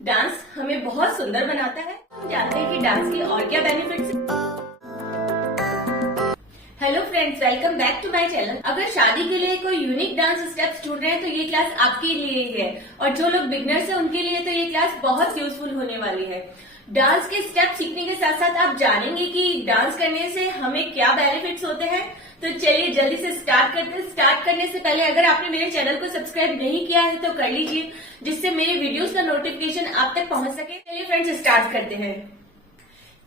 Dance हमें बहुत सुंदर बनाता है। हम जानते हैं कि डांस के और क्या बेनिफिट्स हैं। Hello friends, welcome back to my channel. अगर शादी के लिए कोई यूनिक डांस स्टेप्स ढूंढ रहे हैं तो ये क्लास आपके लिए ही है, और जो लोग बिगनर्स हैं उनके लिए तो ये क्लास बहुत यूजफुल होने वाली है। डांस के स्टेप सीखने के साथ साथ आप जानेंगे कि डांस करने से हमें क्या बेनिफिट्स होते हैं। तो चलिए जल्दी से स्टार्ट करते हैं। स्टार्ट करने से पहले अगर आपने मेरे चैनल को सब्सक्राइब नहीं किया है तो कर लीजिए, जिससे मेरे वीडियोस का नोटिफिकेशन आप तक पहुंच सके। चलिए फ्रेंड्स स्टार्ट करते हैं।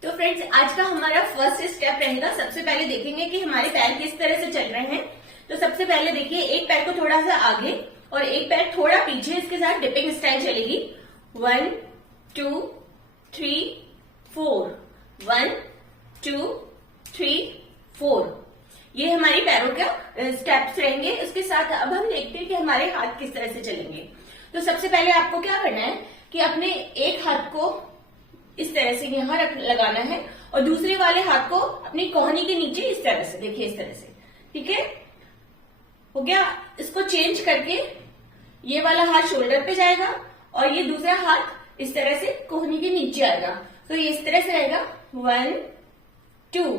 तो फ्रेंड्स आज का हमारा फर्स्ट स्टेप रहेगा। सबसे पहले देखेंगे कि हमारे पैर किस तरह से चल रहे हैं। तो सबसे पहले देखिए, एक पैर को थोड़ा सा आगे और एक पैर थोड़ा पीछे, इसके साथ डिपिंग स्टाइल चलेगी। 1 2 3 4, 1 2 3 4। ये हमारी पैरों का स्टेप्स रहेंगे। उसके साथ अब हम देखते हैं कि हमारे हाथ किस तरह से चलेंगे। तो सबसे पहले आपको क्या करना है कि अपने एक हाथ को इस तरह से यहाँ लगाना है और दूसरे वाले हाथ को अपनी कोहनी के नीचे इस तरह से, देखिए इस तरह से, ठीक है, हो गया। इसको चेंज करके ये वाला हाथ शोल्डर पे जाएगा और ये दूसरा हाथ इस तरह से कोहनी के नीचे आएगा। तो ये इस तरह से आएगा 1 2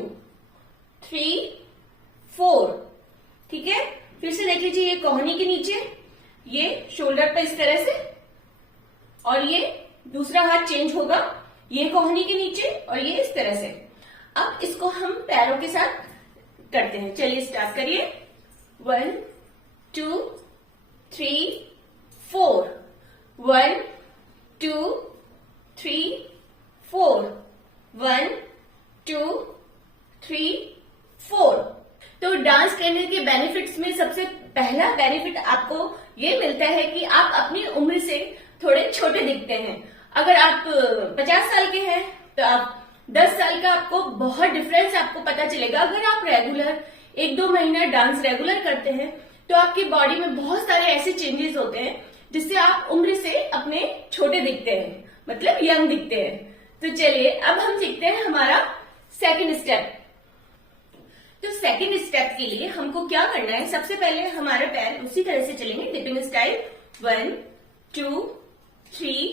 3 4, ठीक है। फिर से देख लीजिए, ये कोहनी के नीचे, ये शोल्डर पे इस तरह से, और ये दूसरा हाथ चेंज होगा, ये कोहनी के नीचे और ये इस तरह से। अब इसको हम पैरों के साथ करते हैं। चलिए स्टार्ट करिए। 1 2 3 4, 1 2 3 4, 1 2 3 4। तो डांस करने के बेनिफिट्स में सबसे पहला बेनिफिट आपको ये मिलता है कि आप अपनी उम्र से थोड़े छोटे दिखते हैं। अगर आप 50 साल के हैं तो आप 10 साल का, आपको बहुत डिफरेंस आपको पता चलेगा। अगर आप रेगुलर 1-2 महीना डांस रेगुलर करते हैं तो आपकी बॉडी में बहुत सारे ऐसे चेंजेस होते हैं जिससे आप उम्र से अपने छोटे दिखते हैं, मतलब यंग दिखते हैं। तो चलिए अब हम सीखते हैं हमारा सेकंड स्टेप। तो सेकंड स्टेप के लिए हमको क्या करना है, सबसे पहले हमारे पैर उसी तरह से चलेंगे, डिपिंग स्टाइल। 1 2 3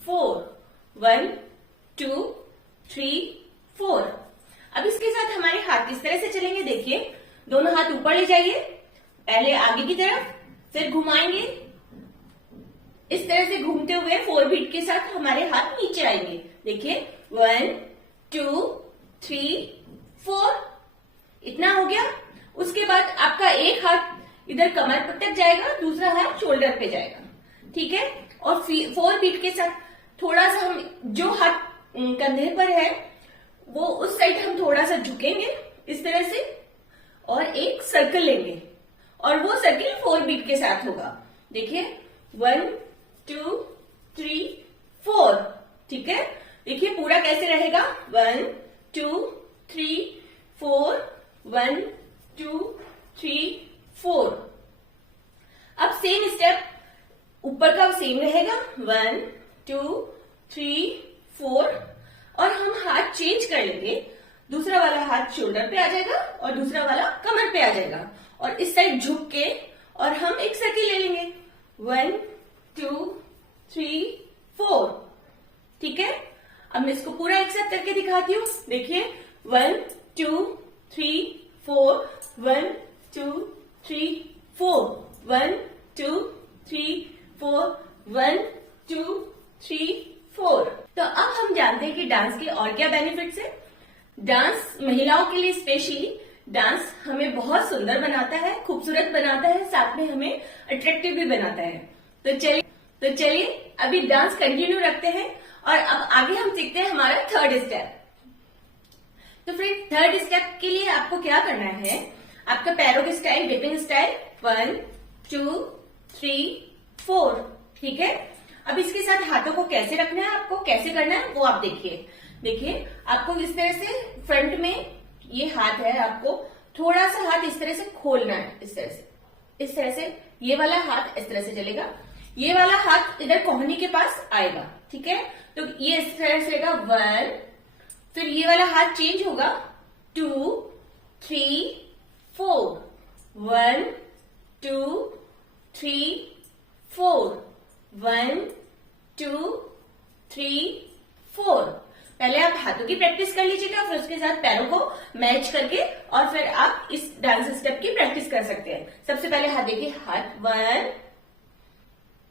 4, 1 2 3 4। अब इसके साथ हमारे हाथ किस तरह से चलेंगे, देखिए दोनों हाथ ऊपर ले जाइए, पहले आगे की तरफ, फिर घुमाएंगे इस तरह से। घूमते हुए 4 बीट के साथ हमारे हाथ नीचे आएंगे। देखिए 1 2 3 4, इतना हो गया। उसके बाद आपका एक हाथ इधर कमर तक जाएगा, दूसरा हाथ शोल्डर पे जाएगा, ठीक है। और 4 बीट के साथ थोड़ा सा हम जो हाथ कंधे पर है वो उस साइड हम थोड़ा सा झुकेंगे इस तरह से और एक सर्कल लेंगे, और वो सर्कल 4 बीट के साथ होगा। देखिए 1 2 3 4, ठीक है। देखिए पूरा कैसे रहेगा, 1 2 3 4, 1 2 3 4। अब सेम स्टेप ऊपर का सेम रहेगा, 1 2 3 4, और हम हाथ चेंज कर लेंगे। दूसरा वाला हाथ शोल्डर पे आ जाएगा और दूसरा वाला कमर पे आ जाएगा, और इस साइड झुक के और हम एक सर्किल ले लेंगे, 1 2 3 4, ठीक है। अब मैं इसको पूरा एक साथ करके दिखाती हूँ। देखिए 1 2 3 4, 1 2 3 4, 1 2 3 4, 1 2 3 4। तो अब हम जानते हैं कि डांस के और क्या बेनिफिट्स हैं। डांस महिलाओं के लिए स्पेशली डांस हमें बहुत सुंदर बनाता है, खूबसूरत बनाता है, साथ में हमें अट्रैक्टिव भी बनाता है। तो चलिए अभी डांस कंटिन्यू रखते हैं और अब आगे हम सीखते हैं हमारा थर्ड स्टेप। तो फ्रेंड थर्ड स्टेप के लिए आपको क्या करना है, आपका पैरों के स्टाइल, डिपिंग स्टाइल, 1 2 3 4, ठीक है। अब इसके साथ हाथों को कैसे रखना है, आपको कैसे करना है वो आप देखिए आपको इस तरह से फ्रंट में ये हाथ है, आपको थोड़ा सा हाथ इस तरह से खोलना है, इस तरह से ये वाला हाथ इस तरह से चलेगा, ये वाला हाथ इधर कोहनी के पास आएगा, ठीक है। तो ये इस तरह से रहेगा 1, फिर ये वाला हाथ चेंज होगा 2 3 4, 1 2 3 4, 1 2 3 4। पहले आप हाथों की प्रैक्टिस कर लीजिएगा, फिर उसके साथ पैरों को मैच करके और फिर आप इस डांस स्टेप की प्रैक्टिस कर सकते हैं। सबसे पहले हाथ देखिए, हाथ 1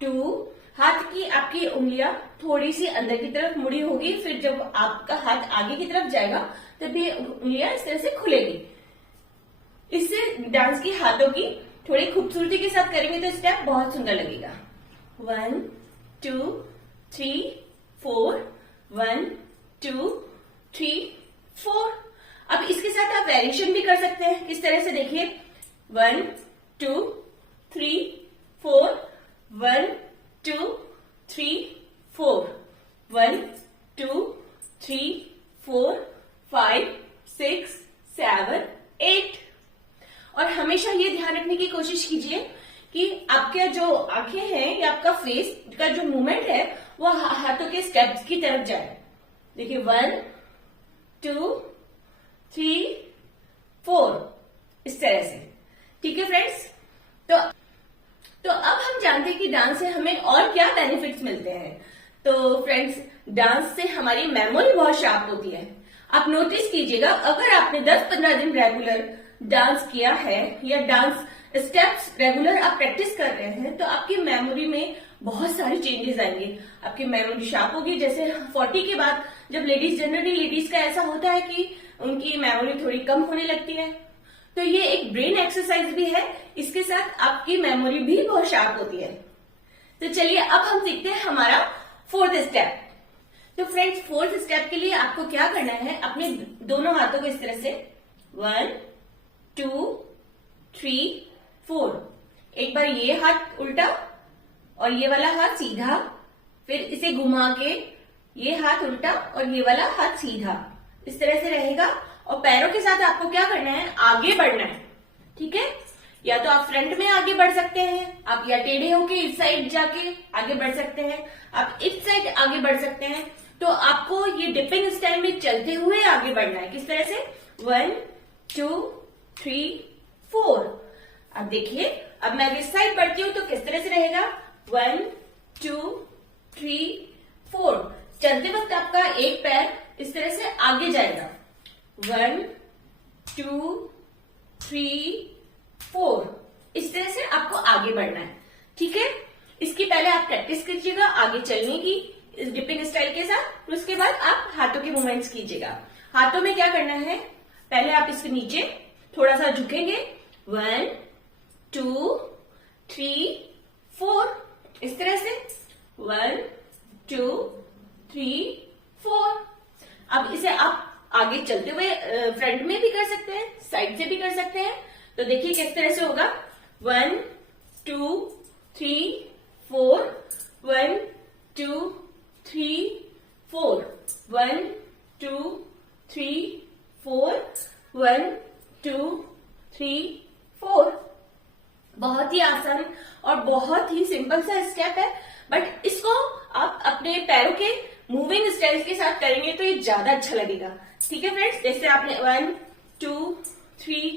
2, हाथ की आपकी उंगलियां थोड़ी सी अंदर की तरफ मुड़ी होगी, फिर जब आपका हाथ आगे की तरफ जाएगा तब ये उंगलियां इस तरह से खुलेगी। इससे डांस की हाथों की थोड़ी खूबसूरती के साथ करेंगे तो स्टेप बहुत सुंदर लगेगा। 1 2 3 4, 1 2 3 4। अब इसके साथ आप वेरिएशन भी कर सकते हैं। किस तरह से देखिए, 1 2 3 4, 1 2 3 4, 1 2 3 4 5 6 7 8। और हमेशा ये ध्यान रखने की कोशिश कीजिए कि आपके जो आंखें हैं या आपका फेस का जो मूवमेंट है वो हाथों के स्टेप्स की तरफ जाए। देखिए, 1 2 3 4, इस तरह से। ठीक है फ्रेंड्स, तो अब हम जानते हैं कि डांस से हमें और क्या बेनिफिट्स मिलते हैं। तो फ्रेंड्स, डांस से हमारी मेमोरी बहुत शार्प होती है। आप नोटिस कीजिएगा, अगर आपने 10-15 दिन रेगुलर डांस किया है या डांस स्टेप्स रेगुलर आप प्रैक्टिस कर रहे हैं तो आपकी मेमोरी में बहुत सारी चेंजेस आएंगे। आपकी मेमोरी शार्प होगी। जैसे 40 के बाद जब जनरली लेडीज का ऐसा होता है कि उनकी मेमोरी थोड़ी कम होने लगती है, तो ये एक ब्रेन एक्सरसाइज भी है। इसके साथ आपकी मेमोरी भी बहुत शार्प होती है। तो चलिए अब हम सीखते हैं हमारा 4th स्टेप। तो फ्रेंड्स, 4th स्टेप के लिए आपको क्या करना है, अपने दोनों हाथों को इस तरह से 1 2 3 4, एक बार ये हाथ उल्टा और ये वाला हाथ सीधा, फिर इसे घुमा के ये हाथ उल्टा और ये वाला हाथ सीधा, इस तरह से रहेगा। और पैरों के साथ आपको क्या करना है, आगे बढ़ना है। ठीक है, या तो आप फ्रंट में आगे बढ़ सकते हैं, आप या टेढ़े होके इस साइड जाके आगे बढ़ सकते हैं, आप इस साइड आगे बढ़ सकते हैं। तो आपको ये डिपिंग स्टाइल में चलते हुए आगे बढ़ना है। किस तरह से, 1 2 3 4। अब देखिए, अब मैं इस साइड बढ़ती हूं तो किस तरह से रहेगा, 1 2 3 4। चलते वक्त आपका एक पैर इस तरह से आगे जाएगा, 1 2 3 4। इस तरह से आपको आगे बढ़ना है। ठीक है, इसकी पहले आप प्रैक्टिस कीजिएगा आगे चलने की इस डिपिंग स्टाइल के साथ। उसके बाद आप हाथों के मूवमेंट्स कीजिएगा। हाथों में क्या करना है, पहले आप इसके नीचे थोड़ा सा झुकेंगे, 1 2 3 4, इस तरह से 1 2 3 4। अब इसे आप आगे चलते हुए फ्रंट में भी कर सकते हैं, साइड से भी कर सकते हैं। तो देखिए किस तरह से होगा, 1 2 3 4, 1 2 3 4, 1 2 3 4, 1 2 3 4। बहुत ही आसान और बहुत ही सिंपल सा स्टेप है, बट इसको आप अपने पैरों के मूविंग स्टाइल्स के साथ करेंगे तो ये ज्यादा अच्छा लगेगा। ठीक है फ्रेंड्स, जैसे आपने 1 2 3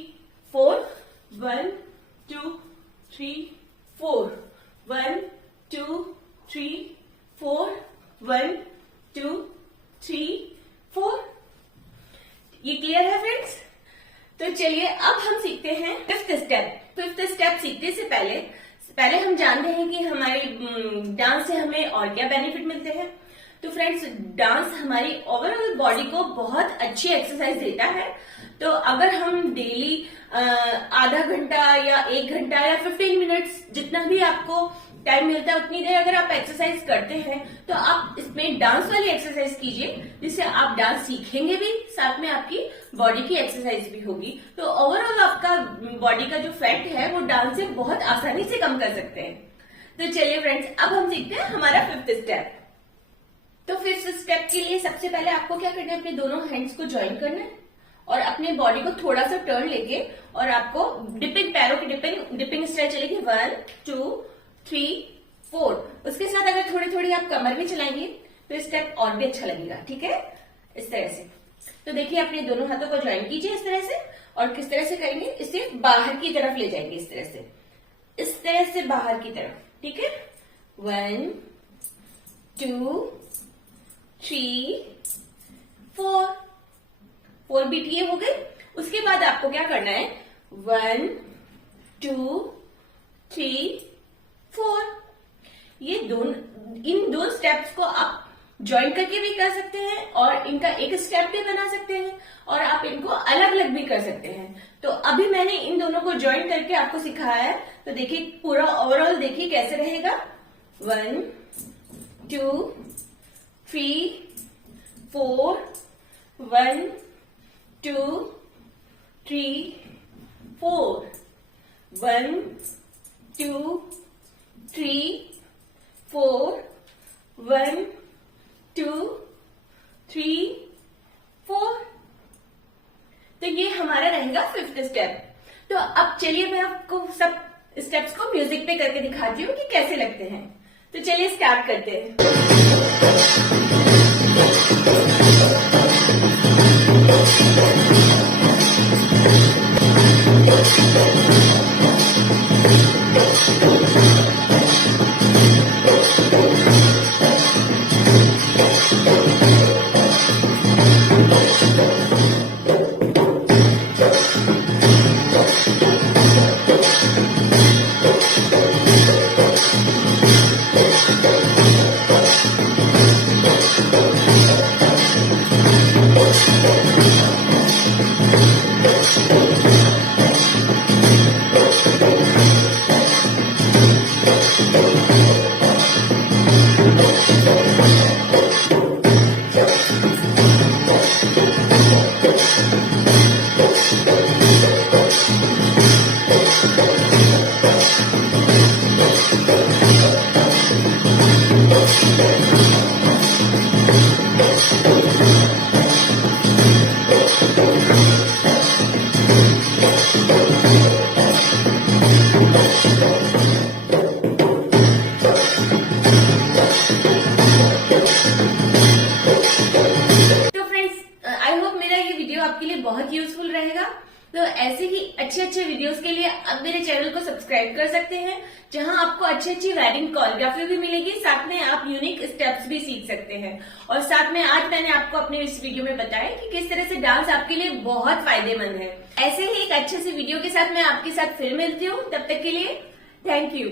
4, 1 2 3 4, 1 2 3 4, 1 2 3 4। ये क्लियर है फ्रेंड्स? तो चलिए अब हम सीखते हैं 5th स्टेप। 5th स्टेप सीखने से पहले हम जानते हैं कि हमारे डांस से हमें और क्या बेनिफिट मिलते हैं। तो फ्रेंड्स, डांस हमारी ओवरऑल बॉडी को बहुत अच्छी एक्सरसाइज देता है। तो अगर हम डेली आधा घंटा या 1 घंटा या 15 मिनट्स जितना भी आपको टाइम मिलता है उतनी देर अगर आप एक्सरसाइज करते हैं तो आप इसमें डांस वाली एक्सरसाइज कीजिए, जिससे आप डांस सीखेंगे भी, साथ में आपकी बॉडी की एक्सरसाइज भी होगी। तो ओवरऑल आपका बॉडी का जो फैट है वो डांस से बहुत आसानी से कम कर सकते हैं। तो चलिए फ्रेंड्स, अब हम सीखते हैं हमारा 5th स्टेप। तो 5th स्टेप के लिए सबसे पहले आपको क्या करना है, अपने दोनों हैंड्स को ज्वाइन करना है और अपने बॉडी को थोड़ा सा टर्न लेके और आपको पैरों की डिपिंग स्टाइल चलेगी, 1 2 3 4। उसके साथ अगर थोड़ी थोड़ी आप कमर भी चलाएंगे तो स्टेप और भी अच्छा लगेगा। ठीक है, इस तरह से। तो देखिए, अपने दोनों हाथों को ज्वाइन कीजिए इस तरह से, और किस तरह से करेंगे, इसे बाहर की तरफ ले जाएंगे, इस तरह से बाहर की तरफ। ठीक है, 1 2 3 4 4 बीट ये हो गई। उसके बाद आपको क्या करना है, 1 2 3 4। ये इन दो स्टेप्स को आप ज्वाइन करके भी कर सकते हैं और इनका एक स्टेप भी बना सकते हैं और आप इनको अलग अलग भी कर सकते हैं। तो अभी मैंने इन दोनों को ज्वाइन करके आपको सिखाया है, तो देखिए पूरा ओवरऑल देखिए कैसे रहेगा। 1 2 3 4 1 2 3 4 1 2 3 4 1 2 3 4। तो ये हमारा रहेगा 5th स्टेप। तो अब चलिए मैं आपको सब स्टेप्स को म्यूजिक पे करके दिखाती हूँ कि कैसे लगते हैं। तो चलिए स्टार्ट करते हैं। आपके लिए बहुत यूजफुल रहेगा। तो ऐसे ही अच्छे अच्छे वीडियोस के लिए आप मेरे चैनल को सब्सक्राइब कर सकते हैं, जहां आपको अच्छी अच्छी राइडिंग कोरियोग्राफी भी मिलेगी, साथ में आप यूनिक स्टेप्स भी सीख सकते हैं। और साथ में आज मैंने आपको अपने इस वीडियो में बताया कि किस तरह से डांस आपके लिए बहुत फायदेमंद है। ऐसे ही एक अच्छे से वीडियो के साथ मैं आपके साथ फिर मिलती हूँ। तब तक के लिए थैंक यू।